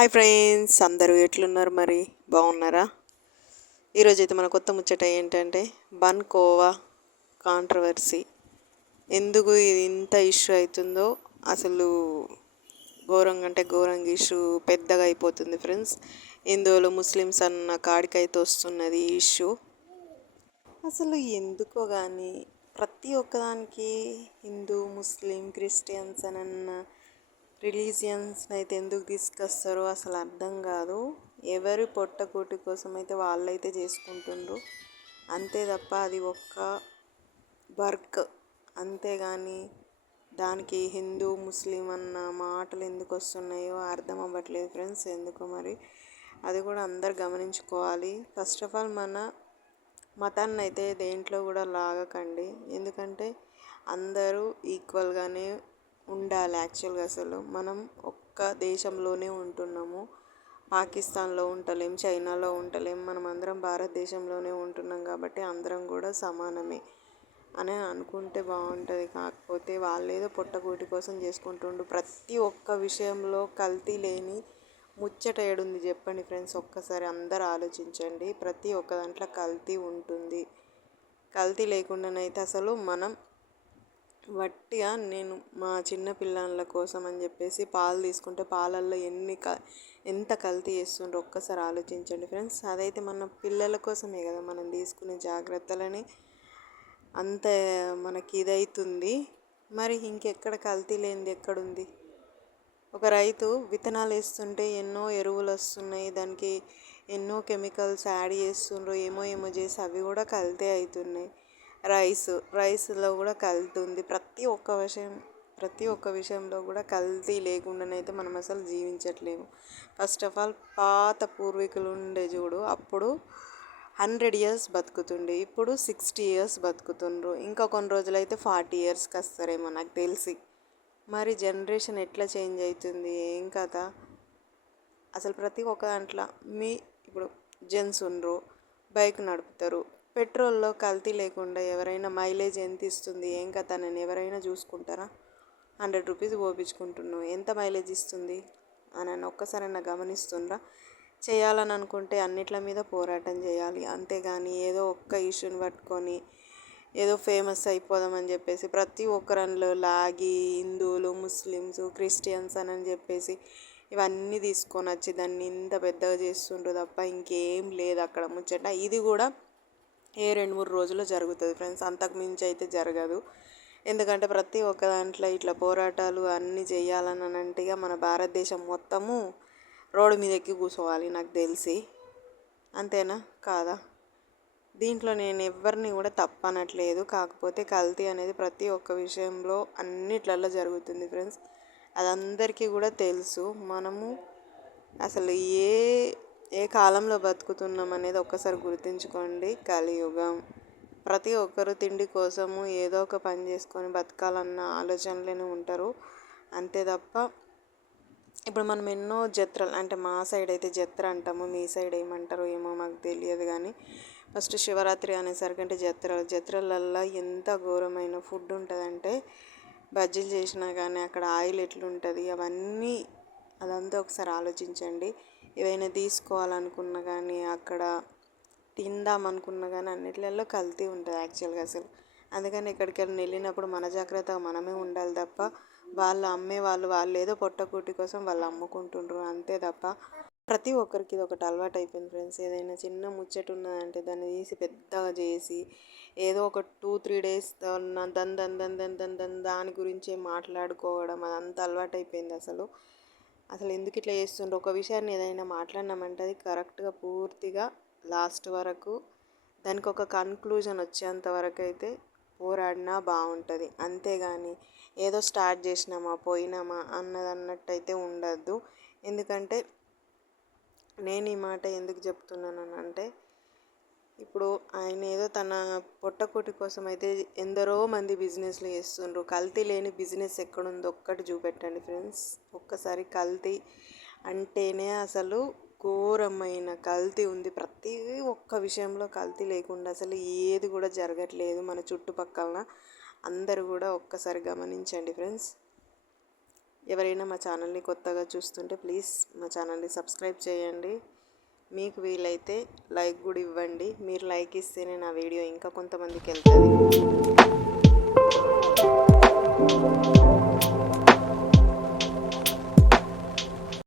Hi friends, అందరూ ఎట్లున్నారు? మరి బాగున్నారా? ఈరోజైతే మన కొత్త ముచ్చట ఏంటంటే బన్ కోవా కాంట్రవర్సీ. ఎందుకు ఇది ఇంత ఇష్యూ అవుతుందో అసలు ఘోరంగా అంటే ఘోరంగా ఇష్యూ పెద్దగా అయిపోతుంది ఫ్రెండ్స్. హిందువులు ముస్లిమ్స్ అన్న కాడికైతే వస్తున్నది ఈ ఇష్యూ. అసలు ఎందుకో కానీ ప్రతి ఒక్కదానికి హిందూ ముస్లిం క్రిస్టియన్స్ అని అన్న రిలీజియన్స్ని అయితే ఎందుకు తీసుకొస్తారో అసలు అర్థం కాదు. ఎవరి పొట్టకూటి కోసం అయితే వాళ్ళైతే చేసుకుంటుండ్రు అంతే తప్ప అది ఒక్క వర్క్. అంతేగాని దానికి హిందూ ముస్లిం అన్న మాటలు ఎందుకు వస్తున్నాయో అర్థం అవ్వట్లేదు ఫ్రెండ్స్. ఎందుకు మరి అది కూడా అందరు గమనించుకోవాలి. ఫస్ట్ ఆఫ్ ఆల్ మన మతాన్ని అయితే దేంట్లో కూడా లాగకండి. ఎందుకంటే అందరూ ఈక్వల్గానే ఉండాలి. యాక్చువల్గా అసలు మనం ఒక్క దేశంలోనే ఉంటున్నాము. పాకిస్తాన్లో ఉంటలేం, చైనాలో ఉంటలేం, మనం అందరం భారతదేశంలోనే ఉంటున్నాం. కాబట్టి అందరం కూడా సమానమే అని అనుకుంటే బాగుంటుంది. కాకపోతే వాళ్ళు ఏదో పొట్టకూటి కోసం చేసుకుంటుండ్రు. ప్రతి ఒక్క విషయంలో కల్తీ లేని ముచ్చట ఏడుంది చెప్పండి ఫ్రెండ్స్. ఒక్కసారి అందరు ఆలోచించండి. ప్రతి ఒక్క దాంట్లో కల్తీ ఉంటుంది. కల్తీ లేకుండానైతే అసలు మనం వట్టిగా నేను మా చిన్న పిల్లల కోసం అని చెప్పేసి పాలు తీసుకుంటే పాలల్లో ఎంత కల్తీ చేస్తుండ్రో ఒక్కసారి ఆలోచించండి ఫ్రెండ్స్. అదైతే మన పిల్లల కోసమే కదా మనం తీసుకునే జాగ్రత్తలని అంత మనకి ఇదవుతుంది. మరి ఇంకెక్కడ కల్తీ లేనిది ఎక్కడుంది? ఒక రైతు విత్తనాలు వేస్తుంటే ఎన్నో ఎరువులు వస్తున్నాయి, దానికి ఎన్నో కెమికల్స్ యాడ్ చేస్తుండ్రు, ఏమో ఏమో చేసి అవి కూడా కల్తీ అవుతున్నాయి. రైస్లో కూడా కల్తీ ఉంది. ప్రతి ఒక్క విషయంలో కూడా కల్తీ లేకుండానైతే మనం అసలు జీవించట్లేము. ఫస్ట్ ఆఫ్ ఆల్ పాత పూర్వీకులు ఉండే చూడు, అప్పుడు 100 years బతుకుతుండే, ఇప్పుడు 60 years బతుకుతుండ్రు. ఇంకా కొన్ని రోజులైతే 40 yearsకి వస్తారేమో నాకు తెలిసి. మరి జనరేషన్ ఎట్లా చేంజ్ అవుతుంది, ఏం కథ అసలు? ప్రతి ఒక్క దాంట్లో ఇప్పుడు జెంట్స్ ఉండరు, బైక్ నడుపుతారు, పెట్రోల్లో కల్తీ లేకుండా ఎవరైనా మైలేజ్ ఎంత ఇస్తుంది, ఏం కథ అని ఎవరైనా చూసుకుంటారా? 100 rupees పోపించుకుంటున్నావు, ఎంత మైలేజ్ ఇస్తుంది అని ఒక్కసారైనా గమనిస్తుండ్రా? చేయాలని అనుకుంటే అన్నిట్ల మీద పోరాటం చేయాలి. అంతేగాని ఏదో ఒక్క ఇష్యూని పట్టుకొని ఏదో ఫేమస్ అయిపోదామని చెప్పేసి ప్రతి ఒక్కరిలో లాగి హిందువులు ముస్లిమ్స్ క్రిస్టియన్స్ అని చెప్పేసి ఇవన్నీ తీసుకొని వచ్చి దాన్ని ఇంత పెద్దగా చేస్తుండ్రు తప్ప ఇంకేం లేదు అక్కడ ముచ్చట. ఇది కూడా 2-3 రోజుల్లో జరుగుతుంది ఫ్రెండ్స్, అంతకు మించి అయితే జరగదు. ఎందుకంటే ప్రతి ఒక్క దాంట్లో ఇట్లా పోరాటాలు అన్నీ చేయాలని అంటే మన భారతదేశం మొత్తము రోడ్డు మీద ఎక్కి కూర్చోవాలి నాకు తెలిసి. అంతేనా కాదా? దీంట్లో నేను ఎవరిని కూడా తప్పనట్లేదు. కాకపోతే కల్తీ అనేది ప్రతి ఒక్క విషయంలో అన్నిట్లలో జరుగుతుంది ఫ్రెండ్స్. అది అందరికీ కూడా తెలుసు. మనము అసలు ఏ కాలంలో బతుకుతున్నాం అనేది ఒక్కసారి గుర్తుంచుకోండి. కలియుగం. ప్రతి ఒక్కరు తిండి కోసము ఏదో ఒక పని చేసుకొని బతకాలన్న ఆలోచనలోనే ఉంటారు. అంతే తప్ప ఇప్పుడు మనం ఎన్నో జత్రలు అంటే మా సైడ్ అయితే జత్ర అంటాము, మీ సైడ్ ఏమంటారో ఏమో మాకు తెలియదు. కానీ ఫస్ట్ శివరాత్రి అనేసరికి అంటే జత్రలల్లో ఎంత ఘోరమైన ఫుడ్ ఉంటుందంటే బజ్జీలు చేసినా కానీ అక్కడ ఆయిల్ ఎట్లుంటుంది అవన్నీ అదంతా ఒకసారి ఆలోచించండి. ఏవైనా తీసుకోవాలనుకున్నా కానీ అక్కడ తిందామనుకున్నా కానీ అన్నిట్లలో కల్తీ ఉంటుంది యాక్చువల్గా అసలు. అందుకని ఎక్కడికైనా వెళ్ళినప్పుడు మన జాగ్రత్తగా మనమే ఉండాలి తప్ప వాళ్ళు వాళ్ళు ఏదో పొట్టకూటి కోసం వాళ్ళు అమ్ముకుంటుండ్రు అంతే తప్ప. ప్రతి ఒక్కరికి ఇది ఒకటి అలవాటు అయిపోయింది ఫ్రెండ్స్. ఏదైనా చిన్న ముచ్చట ఉన్నదంటే దాన్ని తీసి పెద్దగా చేసి ఏదో ఒక 2-3 days దాని గురించే మాట్లాడుకోవడం అదంతా అలవాటు అయిపోయింది అసలు ఎందుకు ఇట్లా చేస్తుండ్రు? ఒక విషయాన్ని ఏదైనా మాట్లాడినామంటే అది కరెక్ట్గా పూర్తిగా లాస్ట్ వరకు దానికి ఒక కన్క్లూజన్ వచ్చేంత వరకు అయితే పోరాడినా బాగుంటుంది. అంతేగాని ఏదో స్టార్ట్ చేసినామా పోయినామా అన్నట్టయితే ఉండద్దు. ఎందుకంటే నేను ఈ మాట ఎందుకు చెప్తున్నాను అంటే ఇప్పుడు ఆయన ఏదో తన పొట్టకూటి కోసం అయితే ఎందరో మంది బిజినెస్లు చేస్తుండ్రు. కల్తీ లేని బిజినెస్ ఎక్కడుందో ఒక్కటి చూపెట్టండి ఫ్రెండ్స్. ఒక్కసారి కల్తీ అంటేనే అసలు ఘోరమైన కల్తీ ఉంది. ప్రతి ఒక్క విషయంలో కల్తీ లేకుండా అసలు ఏది కూడా జరగట్లేదు మన చుట్టుపక్కల. అందరూ కూడా ఒక్కసారి గమనించండి ఫ్రెండ్స్. ఎవరైనా మా ఛానల్ని కొత్తగా చూస్తుంటే ప్లీజ్ మా ఛానల్ని సబ్స్క్రైబ్ చేయండి. మీకు వీలైతే లైక్ కూడా ఇవ్వండి. మీరు లైక్ ఇస్తేనే నా వీడియో ఇంకా కొంతమందికి వెళ్తుంది.